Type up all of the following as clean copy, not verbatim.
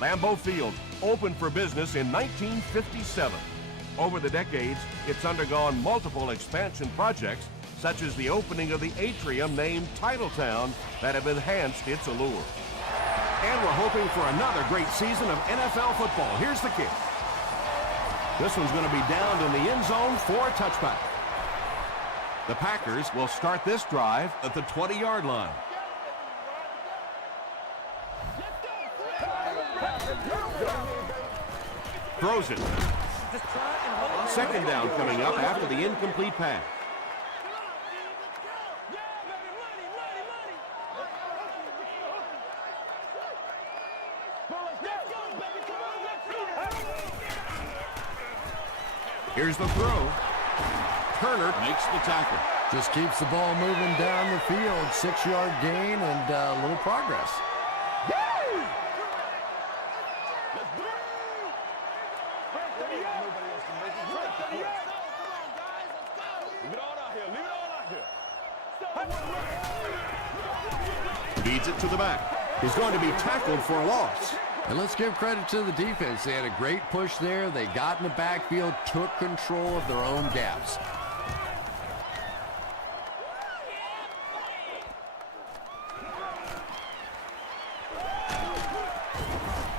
Lambeau Field opened for business in 1957. Over the decades, it's undergone multiple expansion projects, such as the opening of the atrium named Titletown, that have enhanced its allure. And we're hoping for another great season of NFL football. Here's the kick. This one's going to be downed in the end zone for a touchback. The Packers will start this drive at the 20-yard line. Throws it. Second down coming up after the incomplete pass. Here's the throw. Turner makes the tackle. Just keeps the ball moving down the field. 6-yard gain and a little progress. Feeds it to the back. He's going to be tackled for a loss. And let's give credit to the defense. They had a great push there. They got in the backfield, took control of their own gaps.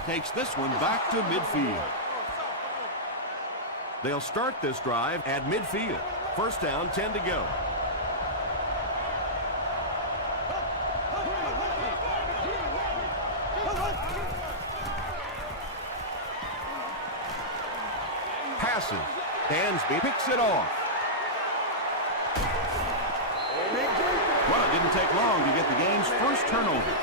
Takes this one back to midfield. They'll start this drive at midfield. First down, 10 to go. Passes. Dansby picks it off. Well, it didn't take long to get the game's first turnover.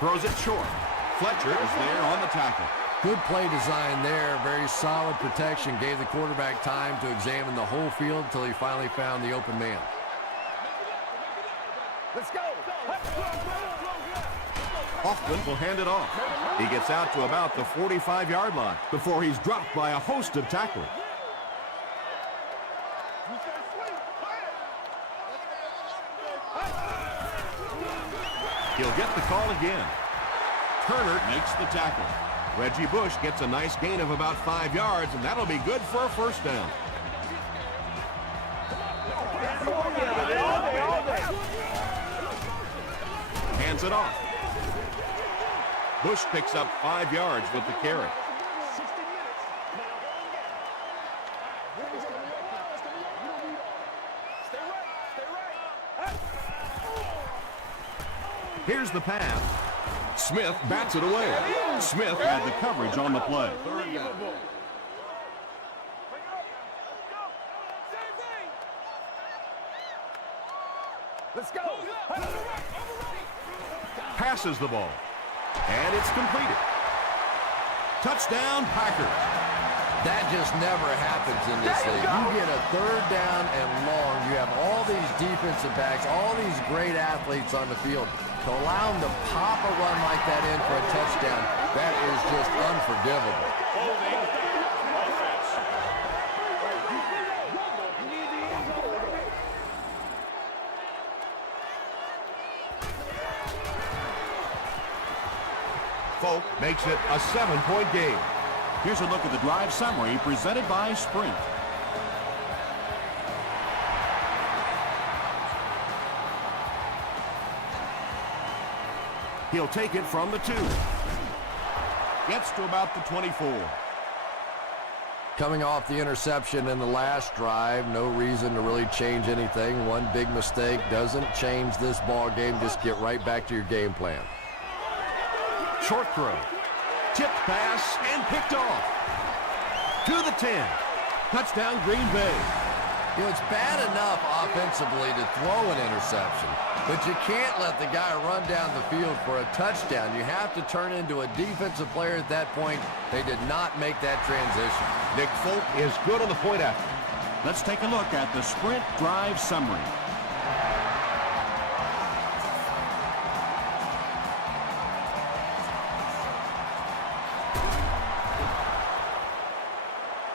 Throws it short. Fletcher is there on the tackle. Good play design there. Very solid protection. Gave the quarterback time to examine the whole field until he finally found the open man. Let's go. Hoffman will hand it off. He gets out to about the 45-yard line before he's dropped by a host of tacklers. He'll get the call again. Turner makes the tackle. Reggie Bush gets a nice gain of about 5 yards, and that'll be good for a first down. Hands it off. Bush picks up 5 yards with the carry. Here's the pass. Smith bats it away. Smith had the coverage on the play. Let's go. Passes the ball. And it's completed. Touchdown, Packers. That just never happens in this league. You get a third down and long. You have all these defensive backs, all these great athletes on the field. To allow them to pop a run like that in for a touchdown, that is just unforgivable. Folk makes it a 7-point game. Here's a look at the drive summary presented by Sprint. He'll take it from the 2. Gets to about the 24. Coming off the interception in the last drive, no reason to really change anything. One big mistake doesn't change this ball game. Just get right back to your game plan. Short throw. Tipped pass and picked off. To the 10. Touchdown, Green Bay. You know, it's bad enough offensively to throw an interception, but you can't let the guy run down the field for a touchdown. You have to turn into a defensive player at that point. They did not make that transition. Nick Folk is good on the point after. Let's take a look at the Sprint drive summary.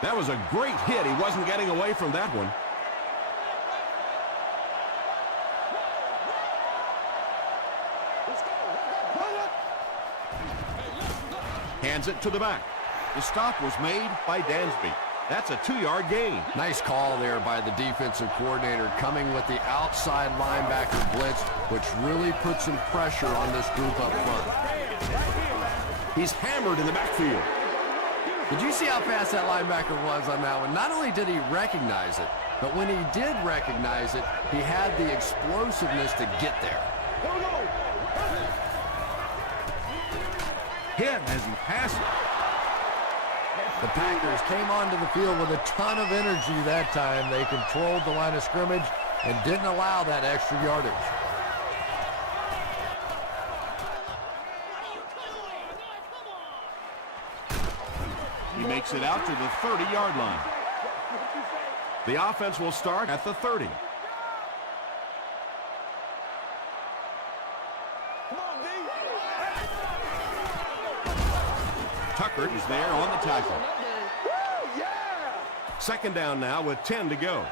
That was a great hit. He wasn't getting away from that one. Hands it to the back. The stop was made by Dansby. That's a 2-yard gain. Nice call there by the defensive coordinator, coming with the outside linebacker blitz, which really put some pressure on this group up front. He's hammered in the backfield. Did you see how fast that linebacker was on that one? Not only did he recognize it, but when he did recognize it, he had the explosiveness to get there. Hit as he passes. The Packers came onto the field with a ton of energy that time. They controlled the line of scrimmage and didn't allow that extra yardage. He makes it out to the 30-yard line. The offense will start at the 30. Tucker is there on the tackle. Second down now with 10 to go.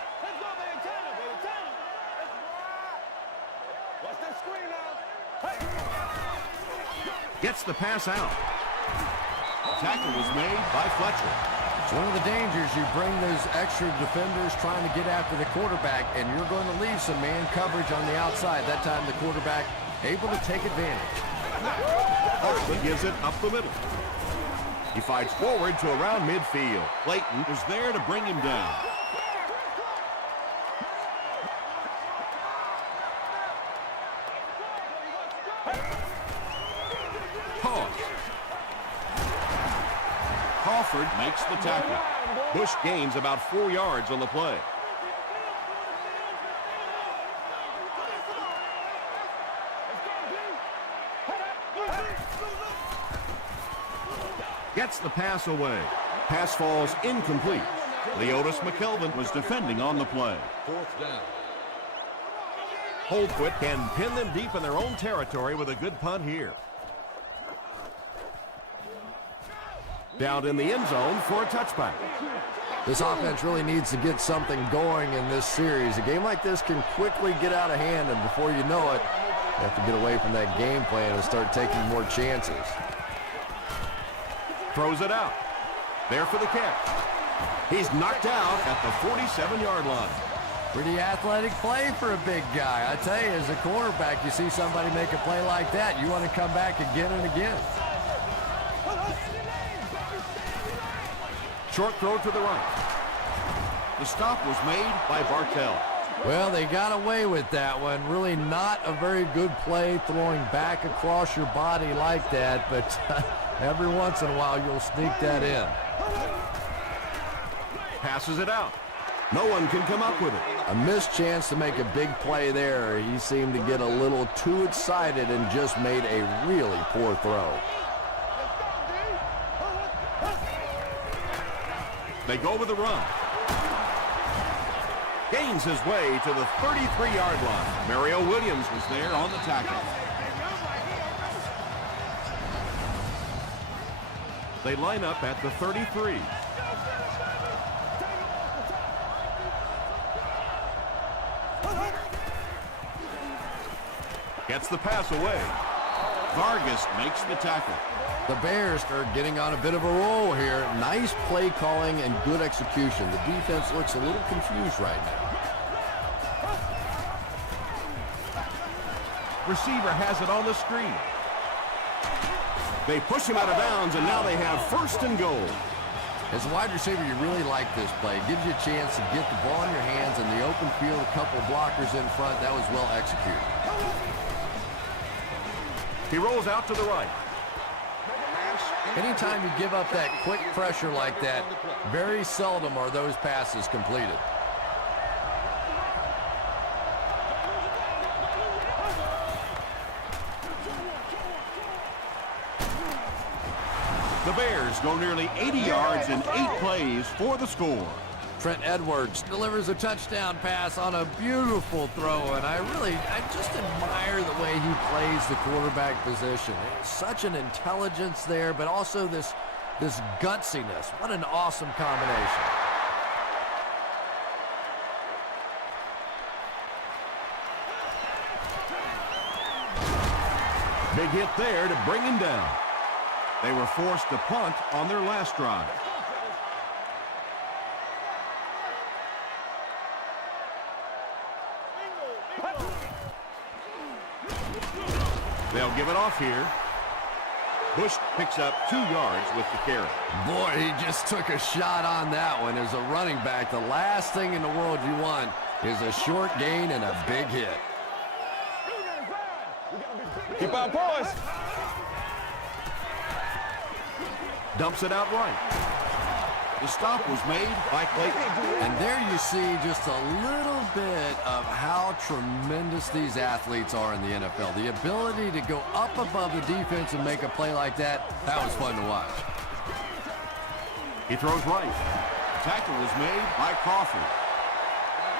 Gets the pass out. Tackle was made by Fletcher. It's one of the dangers. You bring those extra defenders trying to get after the quarterback, and you're going to leave some man coverage on the outside. That time the quarterback able to take advantage. Hartley gives it up the middle. He fights forward to around midfield. Clayton was there to bring him down. Crawford makes the tackle. Bush gains about 4 yards on the play. Gets the pass away. Pass falls incomplete. Leotis McKelvin was defending on the play. Fourth down. Holdquit can pin them deep in their own territory with a good punt here. Down in the end zone for a touchback. This offense really needs to get something going in this series. A game like this can quickly get out of hand, and before you know it, you have to get away from that game plan and start taking more chances. Throws it out. There for the catch. He's knocked out at the 47-yard line. Pretty athletic play for a big guy. I tell you, as a quarterback, you see somebody make a play like that, you want to come back again and again. Short throw to the right. The stop was made by Bartell. Well, they got away with that one. Really not a very good play throwing back across your body like that, but every once in a while you'll sneak that in. Passes it out. No one can come up with it. A missed chance to make a big play there. He seemed to get a little too excited and just made a really poor throw. They go with the run. Gains his way to the 33-yard line. Mario Williams was there on the tackle. They line up at the 33. Gets the pass away. Vargas makes the tackle. The Bears are getting on a bit of a roll here. Nice play calling and good execution. The defense looks a little confused right now. Receiver has it on the screen. They push him out of bounds, and now they have first and goal. As a wide receiver, you really like this play. It gives you a chance to get the ball in your hands in the open field, a couple of blockers in front. That was well executed. He rolls out to the right. Anytime you give up that quick pressure like that, very seldom are those passes completed. The Bears go nearly 80 yards in 8 plays for the score. Trent Edwards delivers a touchdown pass on a beautiful throw, and I just admire the way he plays the quarterback position. Such an intelligence there, but also this this gutsiness. What an awesome combination. Big hit there to bring him down. They were forced to punt on their last drive. They'll give it off here. Bush picks up 2 yards with the carry. Boy, he just took a shot on that one. As a running back, the last thing in the world you want is a short gain and a big hit. Keep our boys. Dumps it out right. The stop was made by Clayton. And there you see just a little bit of how tremendous these athletes are in the NFL. The ability to go up above the defense and make a play like that, that was fun to watch. He throws right. Tackle is made by Crawford.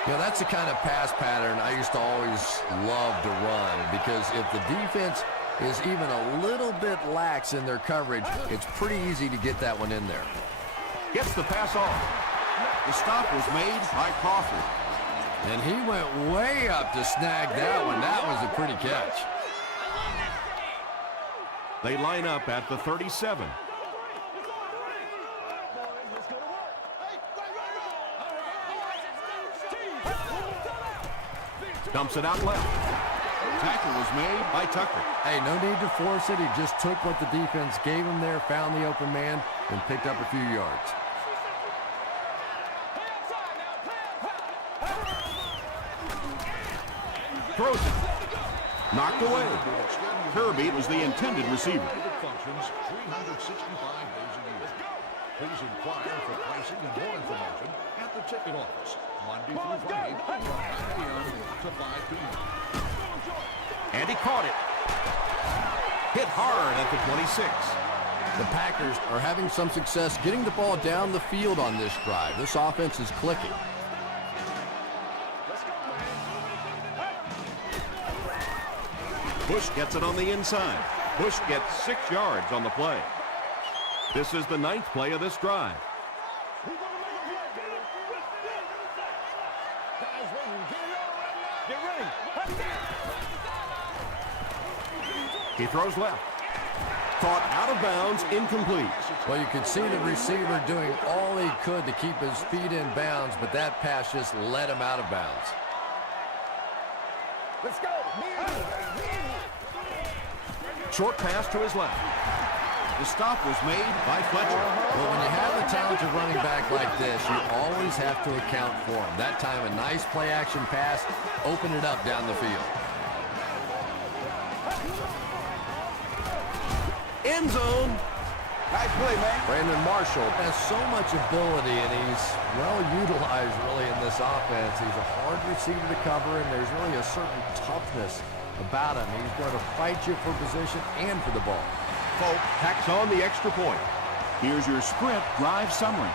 You know, that's the kind of pass pattern I used to always love to run, because if the defense is even a little bit lax in their coverage, it's pretty easy to get that one in there. Gets the pass off. The stop was made by Crawford. And he went way up to snag that one. That was a pretty catch. They line up at the 37. Dumps it out left. Tackle was made by Tucker. Hey, no need to force it. He just took what the defense gave him there, found the open man, and picked up a few yards. Throws it. Knocked away. Kirby was the intended receiver. Functions 365 days a year. Please inquire for pricing and more information at the ticket office, Monday through Friday from 9 a.m. to 5 p.m. And he caught it. Hit hard at the 26. The Packers are having some success getting the ball down the field on this drive. This offense is clicking. Bush gets it on the inside. Bush gets 6 yards on the play. This is the 9th play of this drive. He throws left. Caught out of bounds, incomplete. Well, you could see the receiver doing all he could to keep his feet in bounds, but that pass just let him out of bounds. Let's go. Short pass to his left. The stop was made by Fletcher. Well, when you have a talented running back like this, you always have to account for him. That time, a nice play-action pass opened it up down the field. End zone. Nice play, man. Brandon Marshall has so much ability, and he's well utilized really in this offense. He's a hard receiver to cover, and there's really a certain toughness about him. He's going to fight you for position and for the ball. Folk tacks on the extra point. Here's your sprint drive summary.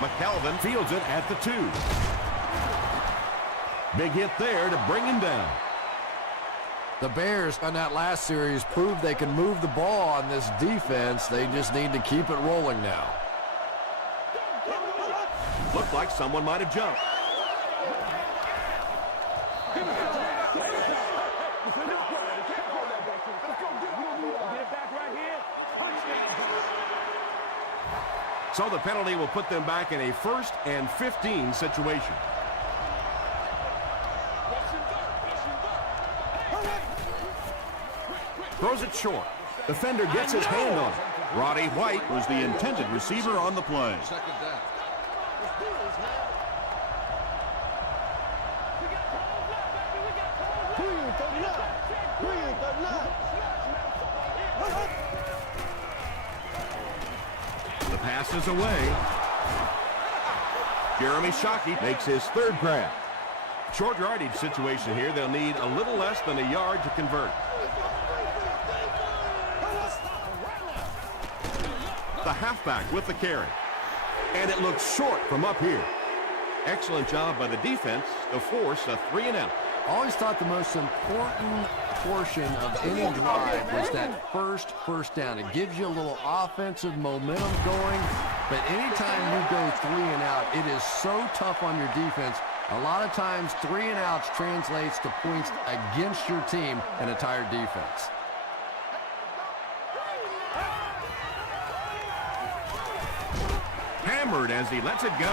McKelvin fields it at the 2. Big hit there to bring him down. The Bears on that last series proved they can move the ball on this defense. They just need to keep it rolling now. Looked like someone might have jumped. So the penalty will put them back in a 1st and 15 situation. Throws it short. Defender gets his hand on it. Roddy White was the intended receiver on the play. Second down. The pass is away. Jeremy Shockey makes his 3rd grab. Short yardage situation here. They'll need a little less than a yard to convert. The halfback with the carry. And it looks short from up here. Excellent job by the defense to force a 3-and-out. always thought the most important portion of any drive was that first down. It gives you a little offensive momentum going, but anytime you go 3 and out, it is so tough on your defense. A lot of times 3 and outs translates to points against your team and a tired defense. Hammered as he lets it go.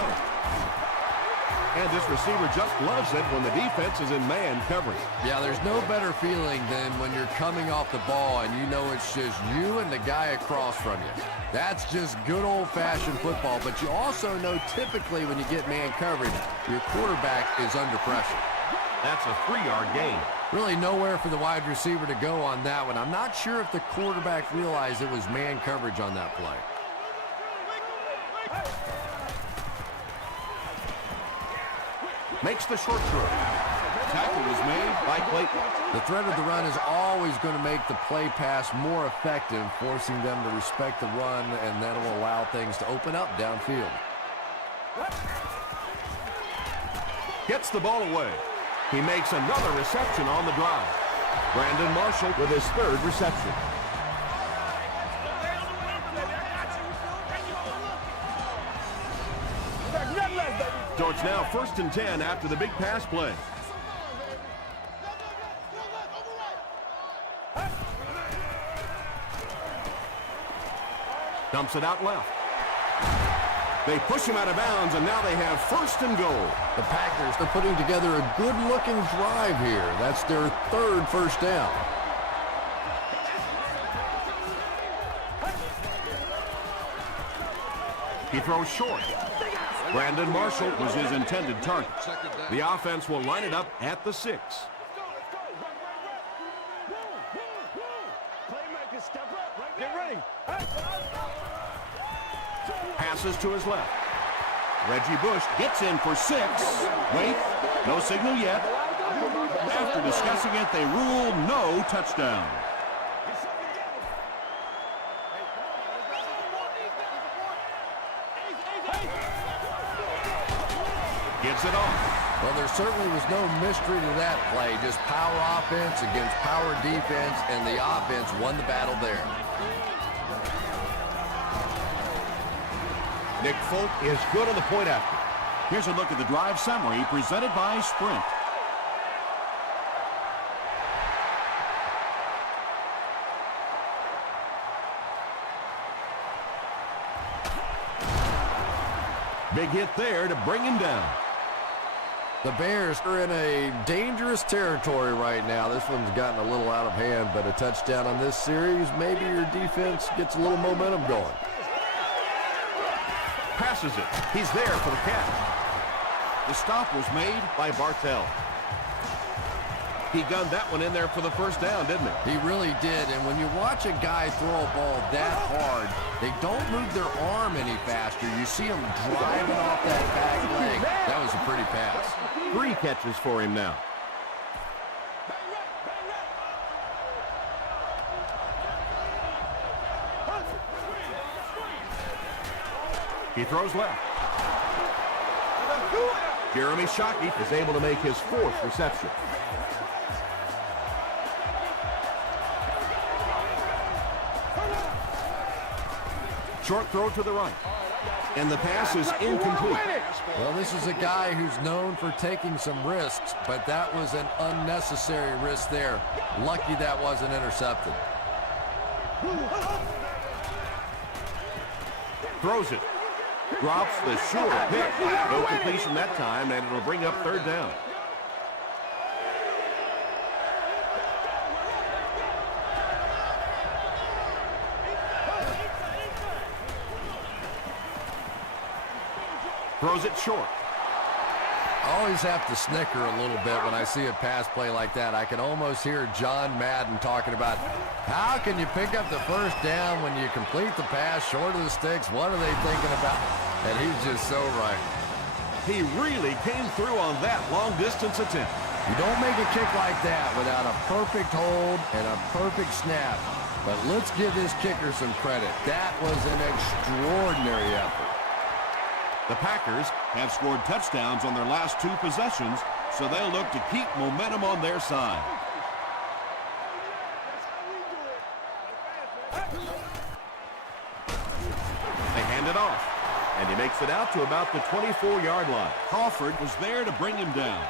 And this receiver just loves it when the defense is in man coverage. Yeah, there's no better feeling than when you're coming off the ball and you know it's just you and the guy across from you. That's just good old-fashioned football, but you also know typically when you get man coverage, your quarterback is under pressure. That's a 3-yard gain. Really nowhere for the wide receiver to go on that one. I'm not sure if the quarterback realized it was man coverage on that play. Makes the short throw. Tackle was made by Clayton. The threat of the run is always going to make the play pass more effective, forcing them to respect the run, and that will allow things to open up downfield. Gets the ball away. He makes another reception on the drive. Brandon Marshall with his 3rd reception. So it's now 1st and 10 after the big pass play. Dumps it out left. They push him out of bounds, and now they have 1st and goal. The Packers are putting together a good-looking drive here. That's their 3rd first down. He throws short. Brandon Marshall was his intended target. The offense will line it up at the 6. Get ready. Passes to his left. Reggie Bush gets in for 6. Wait, no signal yet. After discussing it, they rule no touchdown. Gives it off. Well, there certainly was no mystery to that play. Just power offense against power defense, and the offense won the battle there. Nick Folk is good on the point after. Here's a look at the drive summary presented by Sprint. Big hit there to bring him down. The Bears are in a dangerous territory right now. This one's gotten a little out of hand, but a touchdown on this series, maybe your defense gets a little momentum going. Passes it. He's there for the catch. The stop was made by Bartell. He gunned that one in there for the 1st down, didn't he? He really did, and when you watch a guy throw a ball that hard, they don't move their arm any faster. You see him driving off that back leg. That was a pretty pass. 3 catches for him now. He throws left. Jeremy Shockey is able to make his 4th reception. Short throw to the right. And the pass is incomplete. Well, this is a guy who's known for taking some risks, but that was an unnecessary risk there. Lucky that wasn't intercepted. Throws it. Drops the sure pick. No completion that time, and it'll bring up 3rd down. Throws it short. I always have to snicker a little bit when I see a pass play like that. I can almost hear John Madden talking about how can you pick up the 1st down when you complete the pass short of the sticks? What are they thinking about? And he's just so right. He really came through on that long-distance attempt. You don't make a kick like that without a perfect hold and a perfect snap. But let's give this kicker some credit. That was an extraordinary effort. The Packers have scored touchdowns on their last 2 possessions, so they'll look to keep momentum on their side. They hand it off, and he makes it out to about the 24-yard line. Crawford was there to bring him down.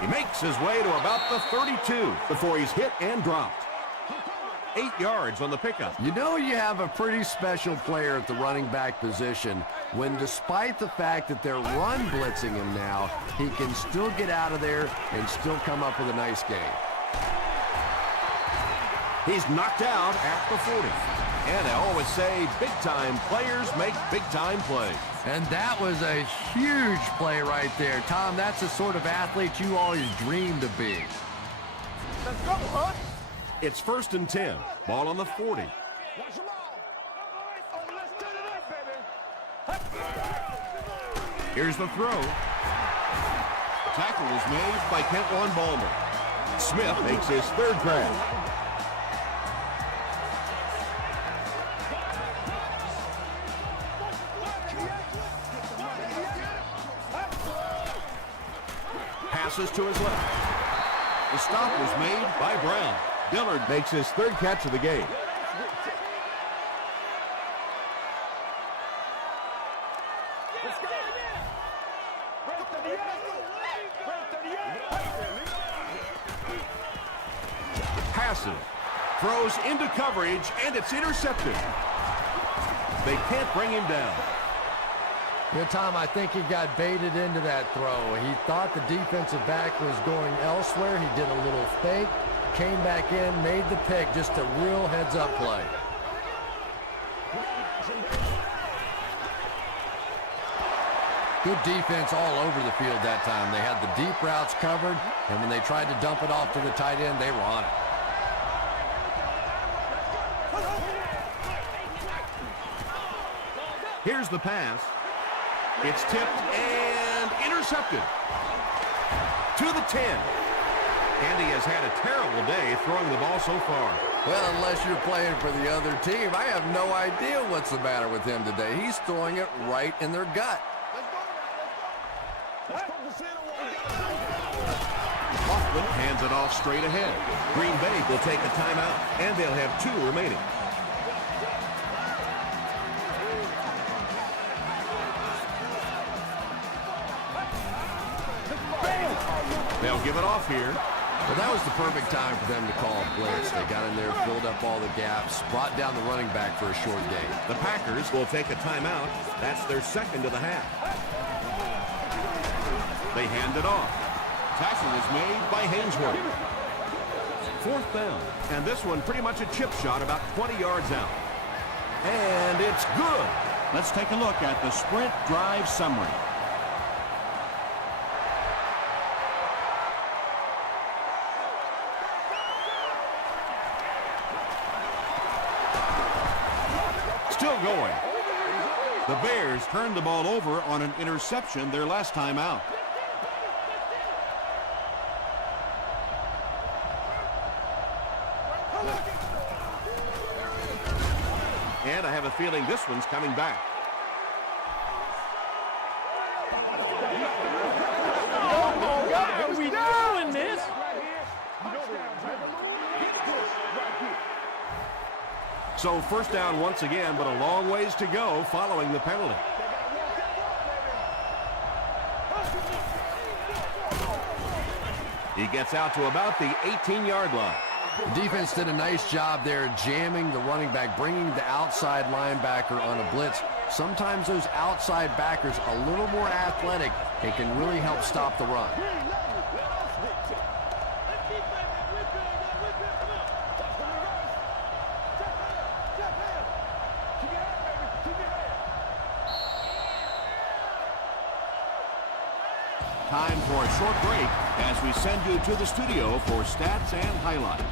He makes his way to about the 32 before he's hit and dropped. 8 yards on the pickup. You know you have a pretty special player at the running back position when, despite the fact that they're run blitzing him now, he can still get out of there and still come up with a nice gain. He's knocked out at the 40. And I always say big-time players make big-time plays. And that was a huge play right there. Tom, that's the sort of athlete you always dreamed of being. Let's go, Hunt. It's 1st and 10. Ball on the 40. Watch the ball. Oh, let's turn it up, baby. Here's the throw. Tackle was made by Kentwan Balmer. Smith makes his 3rd grab. Passes to his left. The stop was made by Brown. Dillard makes his 3rd catch of the game. Let's go. Break 38. Break 38. Passes. Throws into coverage, and it's intercepted. They can't bring him down. Yeah, Tom, I think he got baited into that throw. He thought the defensive back was going elsewhere. He did a little fake, came back in, made the pick, just a real heads-up play. Good defense all over the field that time. They had the deep routes covered, and when they tried to dump it off to the tight end, they were on it. Here's the pass. It's tipped and intercepted. To the 10. And he has had a terrible day throwing the ball so far. Well, unless you're playing for the other team, I have no idea what's the matter with him today. He's throwing it right in their gut. Hoffman hands it off straight ahead. Green Bay will take a timeout, and they'll have 2 remaining. They'll give it off here. Well, that was the perfect time for them to call a blitz. They got in there, filled up all the gaps, brought down the running back for a short gain. The Packers will take a timeout. That's their 2nd of the half. They hand it off. tackle was made by Hainsworth. 4th down. And this one pretty much a chip shot about 20 yards out. And it's good. Let's take a look at the sprint drive summary. Still going. The Bears turned the ball over on an interception their last time out. And I have a feeling this one's coming back. Are we doing this? So 1st down once again, but a long ways to go following the penalty. He gets out to about the 18-yard line. The defense did a nice job there jamming the running back, bringing the outside linebacker on a blitz. Sometimes those outside backers a little more athletic and can really help stop the run. Time for a short break as we send you to the studio for stats and highlights.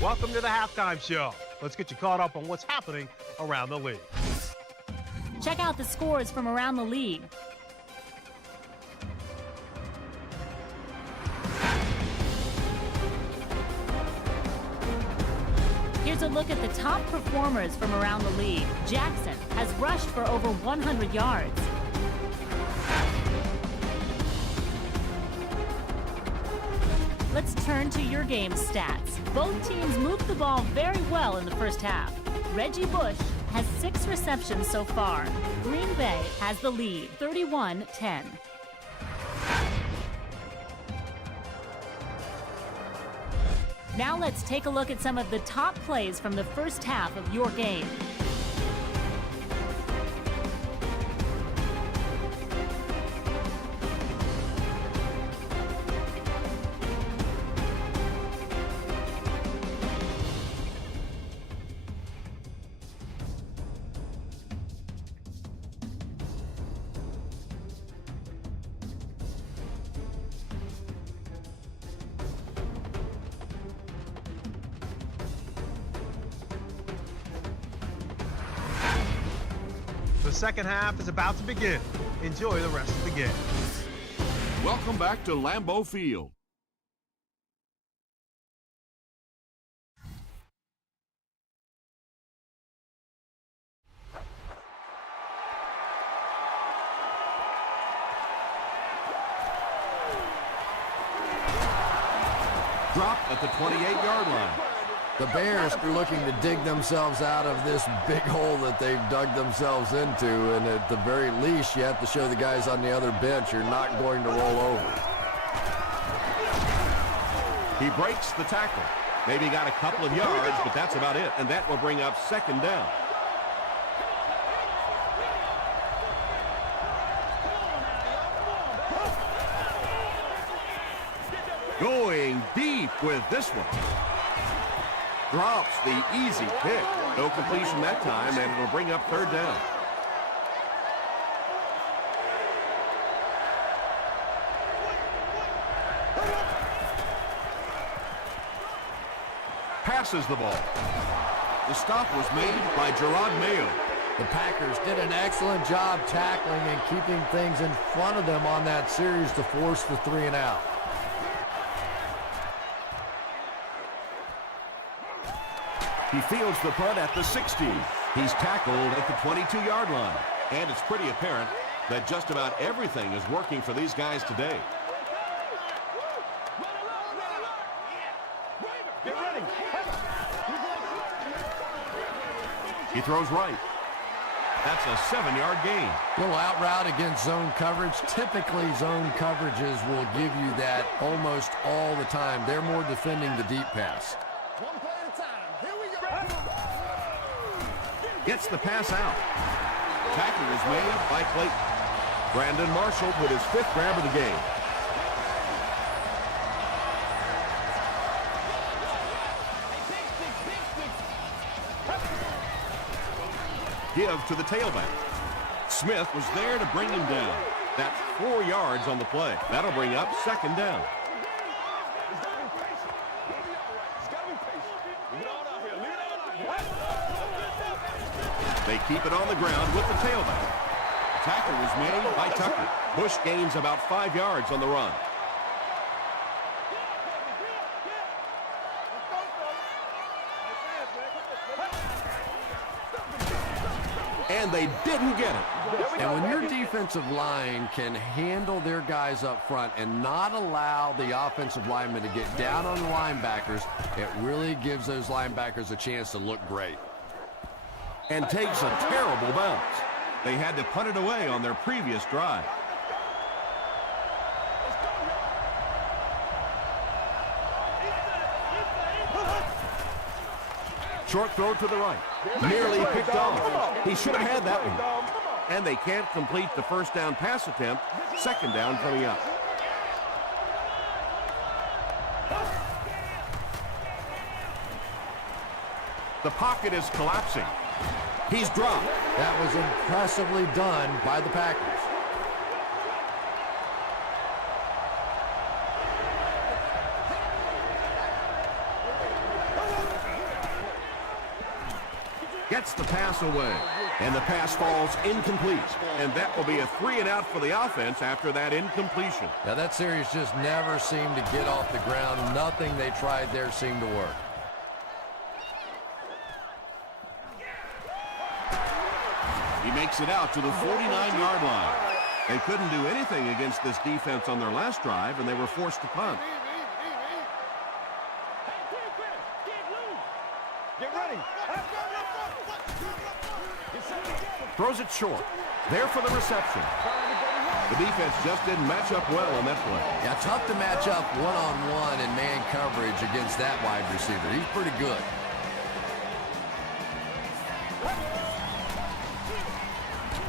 Welcome to the Halftime Show. Let's get you caught up on what's happening around the league. Check out the scores from around the league. Here's a look at the top performers from around the league. Jackson has rushed for over 100 yards. Let's turn to your game stats. Both teams moved the ball very well in the first half. Reggie Bush has 6 receptions so far. Green Bay has the lead, 31-10. Now let's take a look at some of the top plays from the first half of your game. The second half is about to begin. Enjoy the rest of the game. Welcome back to Lambeau Field. Drop at the 28-yard line. The Bears are looking to dig themselves out of this big hole that they've dug themselves into, and at the very least, you have to show the guys on the other bench you're not going to roll over. He breaks the tackle. Maybe got a couple of yards, but that's about it, and that will bring up second down. Going deep with this one. Drops the easy pick. No completion that time, and it'll bring up third down. Passes the ball. The stop was made by Gerard Mayo. The Packers did an excellent job tackling and keeping things in front of them on that series to force the 3 and out. He fields the punt at the 60. He's tackled at the 22-yard line. And it's pretty apparent that just about everything is working for these guys today. He throws right. That's a 7-yard gain. Little out route against zone coverage. Typically, zone coverages will give you that almost all the time. They're more defending the deep pass. One play at a time. Here we go. Gets the pass out. Tackle is made by Clayton. Brandon Marshall with his 5th grab of the game. Give to the tailback. Smith was there to bring him down. That's 4 yards on the play. That'll bring up second down. They keep it on the ground with the tailback. Tackle was made by Tucker. Bush gains about 5 yards on the run. And they didn't get it. And when your defensive line can handle their guys up front and not allow the offensive linemen to get down on the linebackers, it really gives those linebackers a chance to look great. And takes a terrible bounce. They had to punt it away on their previous drive. Short throw to the right. Nearly picked off. He should have had that one. And they can't complete the first down pass attempt. Second down coming up. The pocket is collapsing. He's dropped. That was impressively done by the Packers. Gets the pass away. And the pass falls incomplete. And that will be a 3 and out for the offense after that incompletion. Now that series just never seemed to get off the ground. Nothing they tried there seemed to work. He makes it out to the 49-yard line. They couldn't do anything against this defense on their last drive, and they were forced to punt. Get ready. Throws it short. There for the reception. The defense just didn't match up well on that play. Yeah, tough to match up one-on-one in man coverage against that wide receiver. He's pretty good.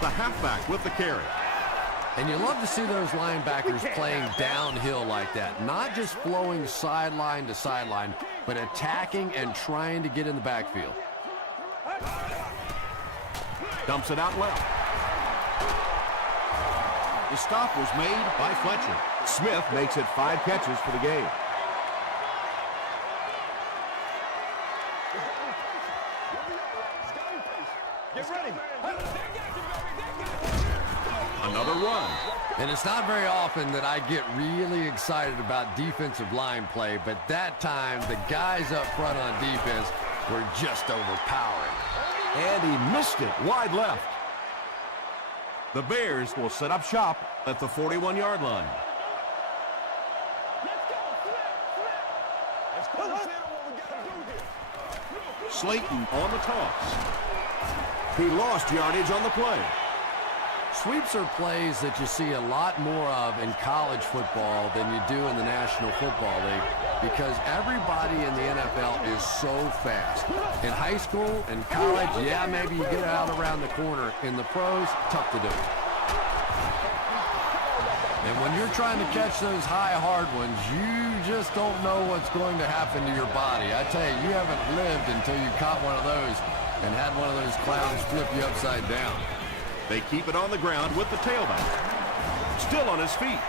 The halfback with the carry. And you love to see those linebackers playing downhill like that. Not just flowing sideline to sideline, but attacking and trying to get in the backfield. Dumps it out well. The stop was made by Fletcher. Smith makes it 5 catches for the game. Get ready. Another run. And it's not very often that I get really excited about defensive line play, but that time the guys up front on defense were just overpowering. And he missed it wide left. The Bears will set up shop at the 41-yard line. Slayton on the toss. He lost yardage on the play. Sweeps are plays that you see a lot more of in college football than you do in the National Football League because everybody in the NFL is so fast. In high school and college, yeah, maybe you get out around the corner. In the pros, tough to do. And when you're trying to catch those high, hard ones, you just don't know what's going to happen to your body. I tell you, you haven't lived until you caught one of those and had one of those clowns flip you upside down. They keep it on the ground with the tailback. Still on his feet.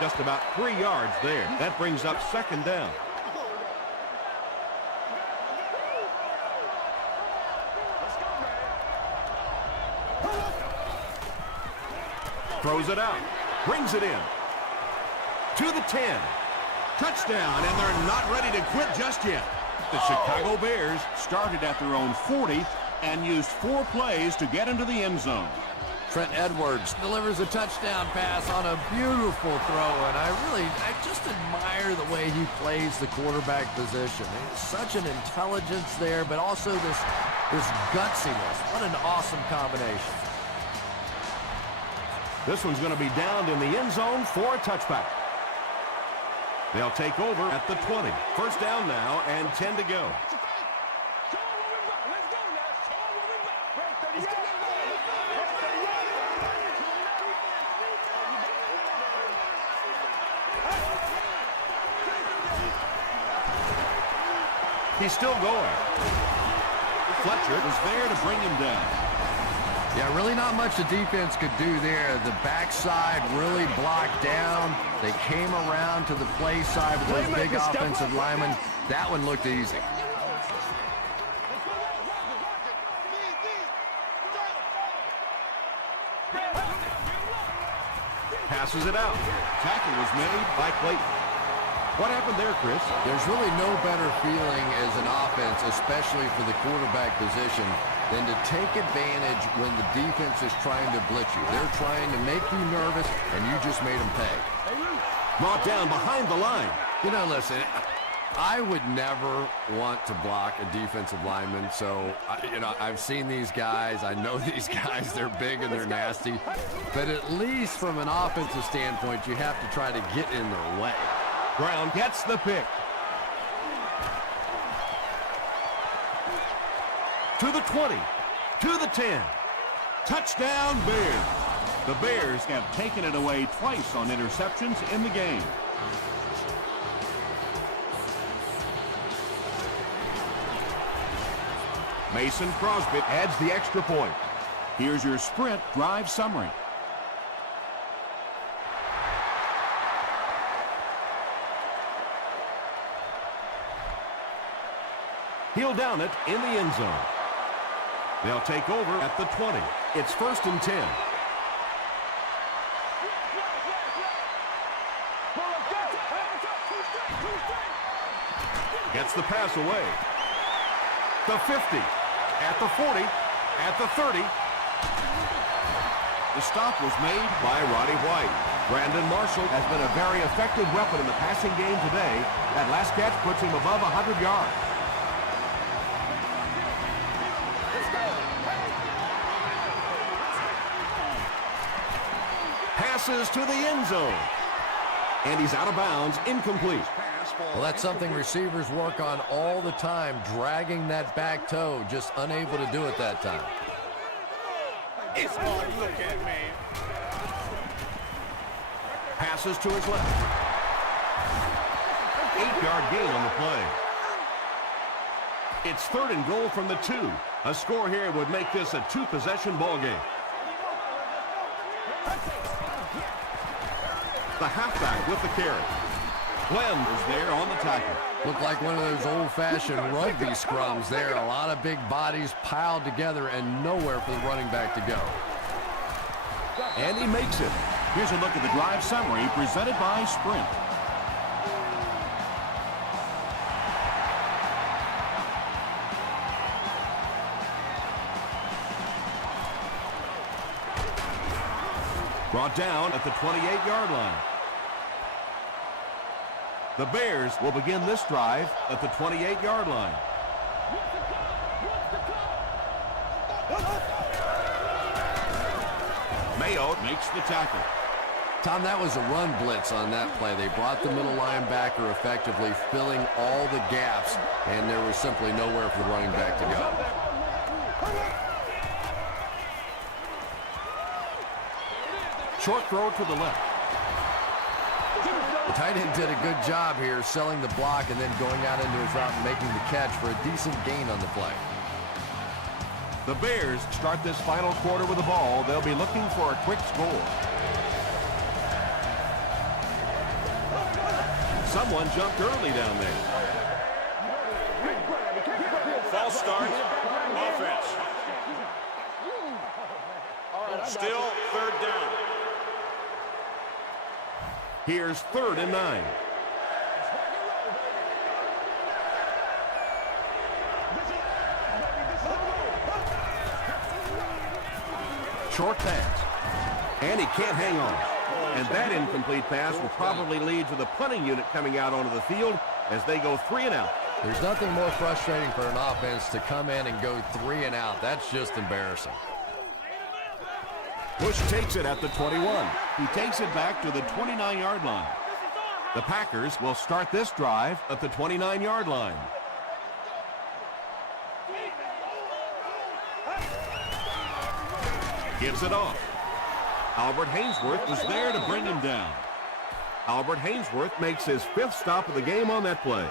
Just about 3 yards there. That brings up second down. Throws it out. Brings it in. To the 10. Touchdown, and they're not ready to quit just yet. The Chicago Bears started at their own 40 and used 4 plays to get into the end zone. Trent Edwards delivers a touchdown pass on a beautiful throw, and I just admire the way he plays the quarterback position. There's such an intelligence there, but also this gutsiness. What an awesome combination. This one's going to be downed in the end zone for a touchback. They'll take over at the 20. First down now and 10 to go. He's still going. Fletcher was there to bring him down. Yeah, really not much the defense could do there. The backside really blocked down. They came around to the play side with those big offensive linemen. That one looked easy. Passes it out. Tackle was made by Clayton. What happened there, Chris? There's really no better feeling as an offense, especially for the quarterback position, than to take advantage when the defense is trying to blitz you. They're trying to make you nervous, and you just made them pay. Brought down behind the line. You know, listen, I would never want to block a defensive lineman, so, I've seen these guys. I know these guys. They're big and they're nasty. But at least from an offensive standpoint, you have to try to get in their way. Brown gets the pick. To the 20. To the 10. Touchdown, Bears. The Bears have taken it away twice on interceptions in the game. Mason Crosby adds the extra point. Here's your sprint drive summary. He'll down it in the end zone. They'll take over at the 20. It's 1st and 10. Gets the pass away. The 50, at the 40, at the 30. The stop was made by Roddy White. Brandon Marshall has been a very effective weapon in the passing game today. That last catch puts him above 100 yards. Passes to the end zone. And he's out of bounds, incomplete. Well, that's something receivers work on all the time, dragging that back toe, just unable to do it that time. It's hard to look at, man. Passes to his left. 8-yard gain on the play. It's 3rd and goal from the 2. A score here would make this a 2-possession ball game. The halfback with the carry. Glenn is there on the tackle. Looked like one of those old-fashioned rugby scrums there. A lot of big bodies piled together and nowhere for the running back to go. And he makes it. Here's a look at the drive summary presented by Sprint. Brought down at the 28-yard line. The Bears will begin this drive at the 28-yard line. Mayo Makes the tackle. Tom, that was a run blitz on that play. They brought the middle linebacker effectively, filling all the gaps, and there was simply nowhere for the running back to go. Short throw to the left. The tight end did a good job here selling the block and then going out into his route and making the catch for a decent gain on the play. The Bears start this final quarter with the ball. They'll be looking for a quick score. Someone jumped early down there. False start. Offense. Still 3rd down. Here's 3rd and 9. Short pass. And he can't hang on. And that incomplete pass will probably lead to the punting unit coming out onto the field as they go 3 and out. There's nothing more frustrating for an offense to come in and go 3 and out. That's just embarrassing. Bush takes it at the 21. He takes it back to the 29-yard line. The Packers will start this drive at the 29-yard line. Gives it off. Albert Hainsworth was there to bring him down. Albert Hainsworth makes his 5th stop of the game on that play.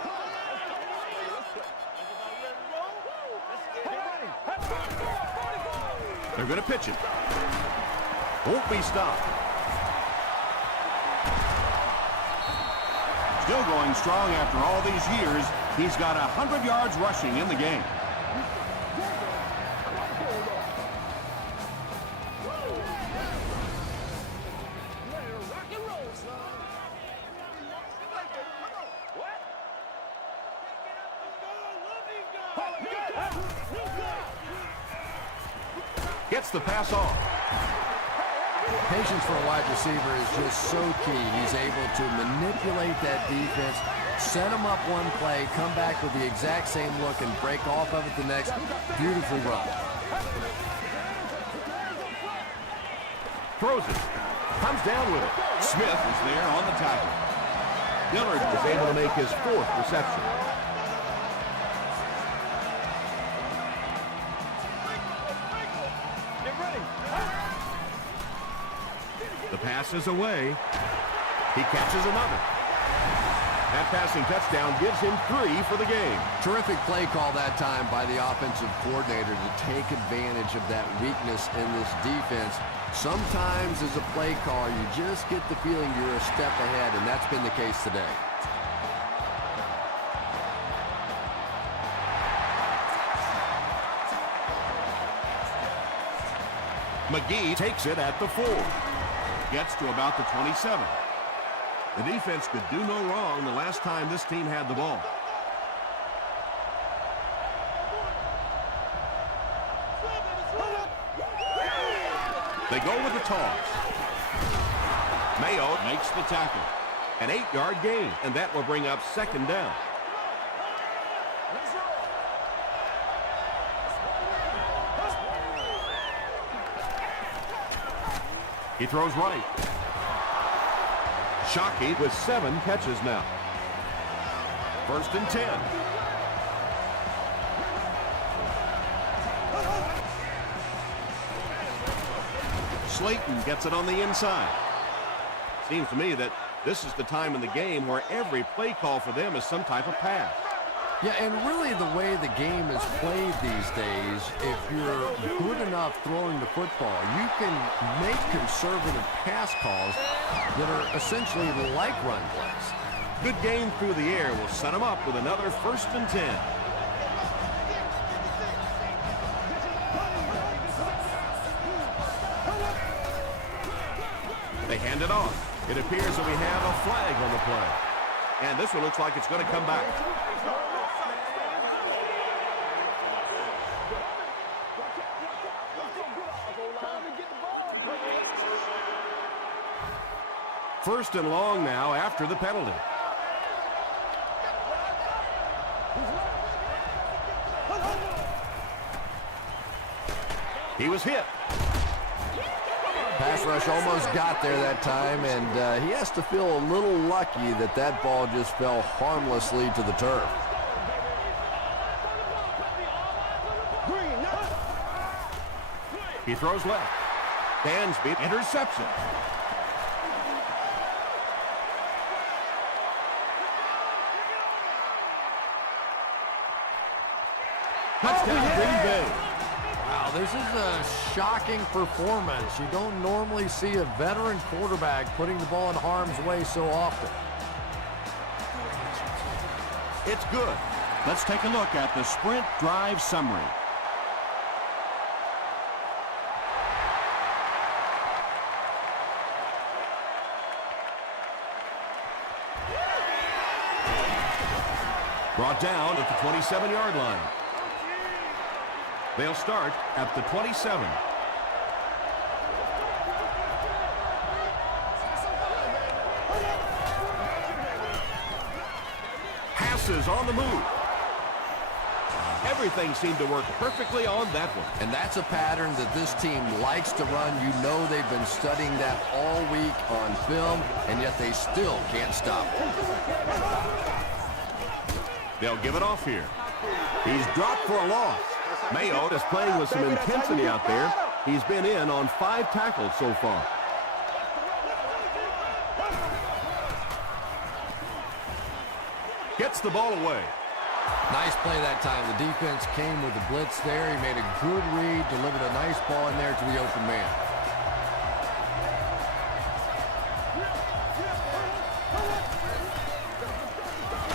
They're going to pitch it. Won't be stopped. Still going strong after all these years. He's got 100 yards rushing in the game. Gets the pass off. Patience for a wide receiver is just so key. He's able to manipulate that defense, set them up one play, come back with the exact same look, and break off of it the next. Beautifully run. Throws it. Comes down with it. Smith is there on the tackle. Dillard is able to make his 4th reception. The pass is away. He catches another. That passing touchdown gives him 3 for the game. Terrific play call that time by the offensive coordinator to take advantage of that weakness in this defense. Sometimes as a play caller, you just get the feeling you're a step ahead, and that's been the case today. McGee takes it at the 4. Gets to about the 27. The defense could do no wrong the last time this team had the ball. They go with the toss. Mayo Makes the tackle. an 8-yard gain, and that will bring up 2nd down. He throws right. Shockey with 7 catches now. 1st and 10. Slayton gets it on the inside. Seems to me that this is the time in the game where every play call for them is some type of pass. Yeah, and really the way the game is played these days, if you're good enough throwing the football, you can make conservative pass calls that are essentially like run plays. Good game through the air will set them up with another 1st and 10. They hand it off. It appears that we have a flag on the play. And this one looks like it's going to come back. First and long now after the penalty. He was hit. Pass rush almost got there that time, and he has to feel a little lucky that that ball just fell harmlessly to the turf. He throws left. Dansby interception. Touchdown, Green Bay. Wow, this is a shocking performance. You don't normally see a veteran quarterback putting the ball in harm's way so often. It's good. Let's take a look at the sprint drive summary. Brought down at the 27-yard line. They'll start at the 27. Passes on the move. Everything seemed to work perfectly on that one. And that's a pattern that this team likes to run. You know they've been studying that all week on film, and yet they still can't stop it. They'll give it off here. He's dropped for a loss. Mayo is playing with some intensity out there. He's been in on 5 tackles so far. Gets the ball away. Nice play that time. The defense came with the blitz there. He made a good read, delivered a nice ball in there to the open man.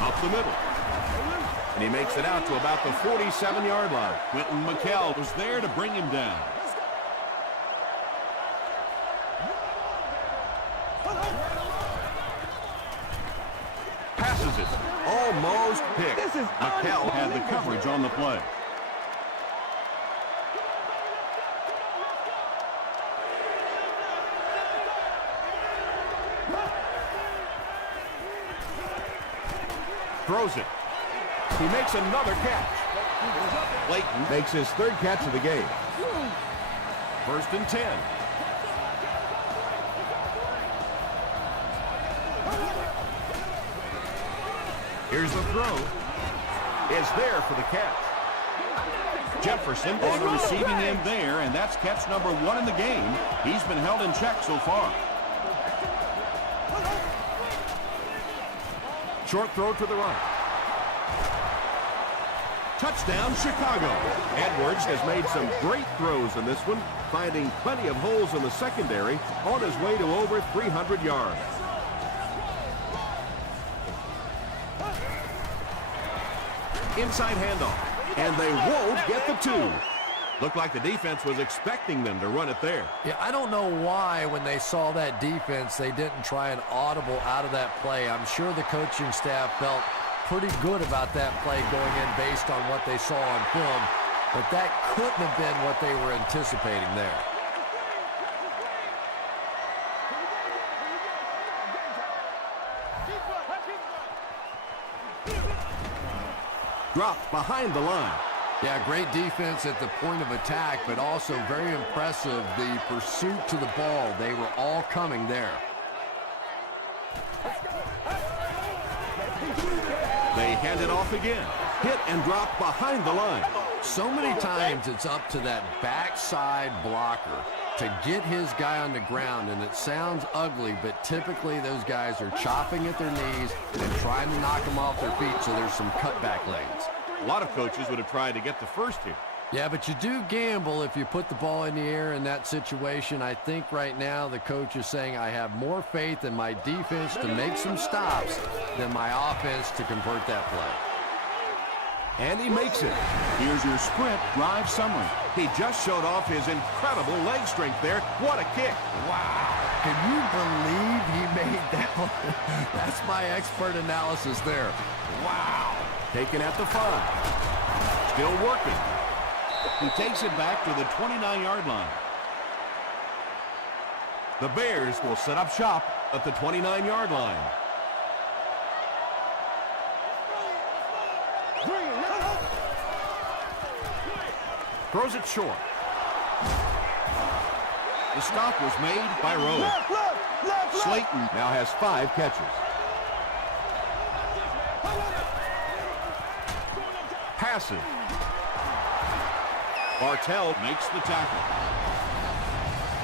Up the middle. And he makes it out to about the 47-yard line. Quentin McKell was there to bring him down. Passes it. Almost picked. McKell Had the coverage on the play. throws it. He makes another catch. Layton makes his 3rd catch of the game. 1st and 10. Here's the throw. Is there for the catch. Jefferson On the receiving end there, and that's catch number 1 in the game. He's been held in check so far. Short throw to the right. Touchdown, Chicago. Edwards has made some great throws in this one, finding plenty of holes in the secondary on his way to over 300 yards. Inside handoff, and they won't get the 2. Looked like the defense was expecting them to run it there. Yeah, I don't know why when they saw that defense, they didn't try an audible out of that play. I'm sure the coaching staff felt pretty good about that play going in based on what they saw on film, but that couldn't have been what they were anticipating there. dropped behind the line. Yeah, great defense at the point of attack, but also very impressive the pursuit to the ball. They were all coming there. They hand it off again. Hit and drop behind the line. So many times it's up to that backside blocker to get his guy on the ground, and it sounds ugly, but typically those guys are chopping at their knees and trying to knock them off their feet, so there's some cutback lanes. A lot of coaches would have tried to get the first here. Yeah, but you do gamble if you put the ball in the air in that situation. I think right now the coach is saying I have more faith in my defense to make some stops than my offense to convert that play. And he makes it. Here's your sprint drive summary. He just showed off his incredible leg strength there. What a kick. Wow. Can you believe he made that one? That's my expert analysis there. Wow. Taken at the 5. Still working. He takes it back to the 29-yard line. The Bears will set up shop at the 29-yard line. Throws it short. The stop was made by Rhodes. Slayton now has 5 catches. Passes. Bartell makes the tackle.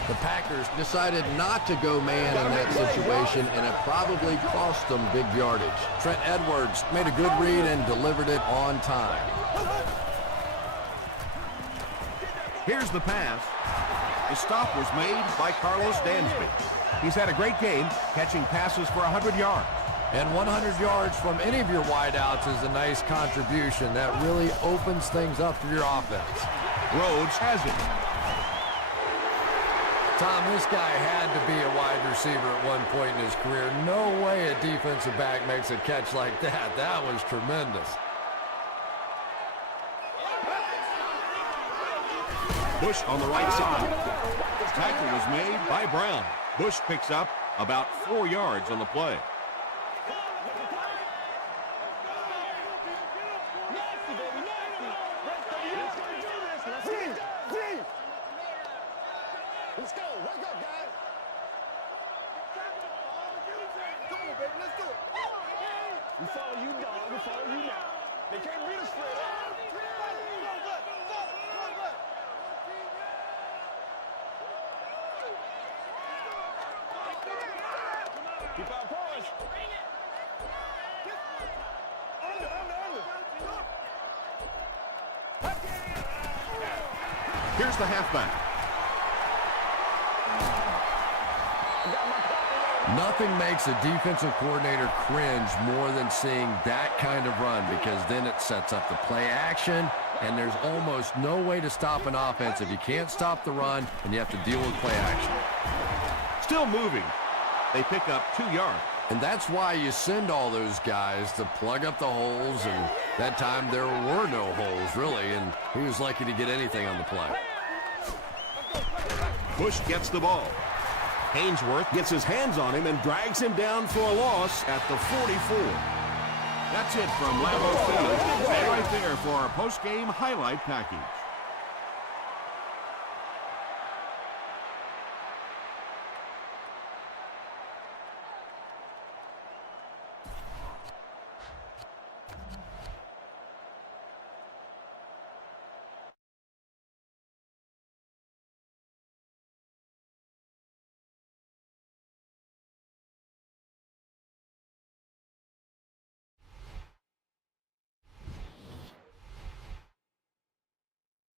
The Packers decided not to go man in that situation, and it probably cost them big yardage. Trent Edwards made a good read and delivered it on time. Here's the pass. The stop was made by Carlos Dansby. He's had a great game, catching passes for 100 yards. And 100 yards from any of your wideouts is a nice contribution. That really opens things up for your offense. Rhodes has it. Tom, this guy had to be a wide receiver at one point in his career. No way a defensive back makes a catch like that. That was tremendous. Bush on the right side. Tackle was made by Brown. Bush picks up about 4 yards on the play. Let's go. Wake up, guys. Come on, baby. Let's do it. We follow you, dog. We follow you now. They can't beat us straight up. Keep our push. Here's the halfback. Nothing makes a defensive coordinator cringe more than seeing that kind of run, because then it sets up the play action, and there's almost no way to stop an offense if you can't stop the run and you have to deal with play action. Still moving. They pick up 2 yards. And that's why you send all those guys to plug up the holes, and that time there were no holes, really, and he was lucky to get anything on the play. Bush gets the ball. Haynesworth gets his hands on him and drags him down for a loss at the 44. That's it from Lambeau Field. Stay right there for our post-game highlight package.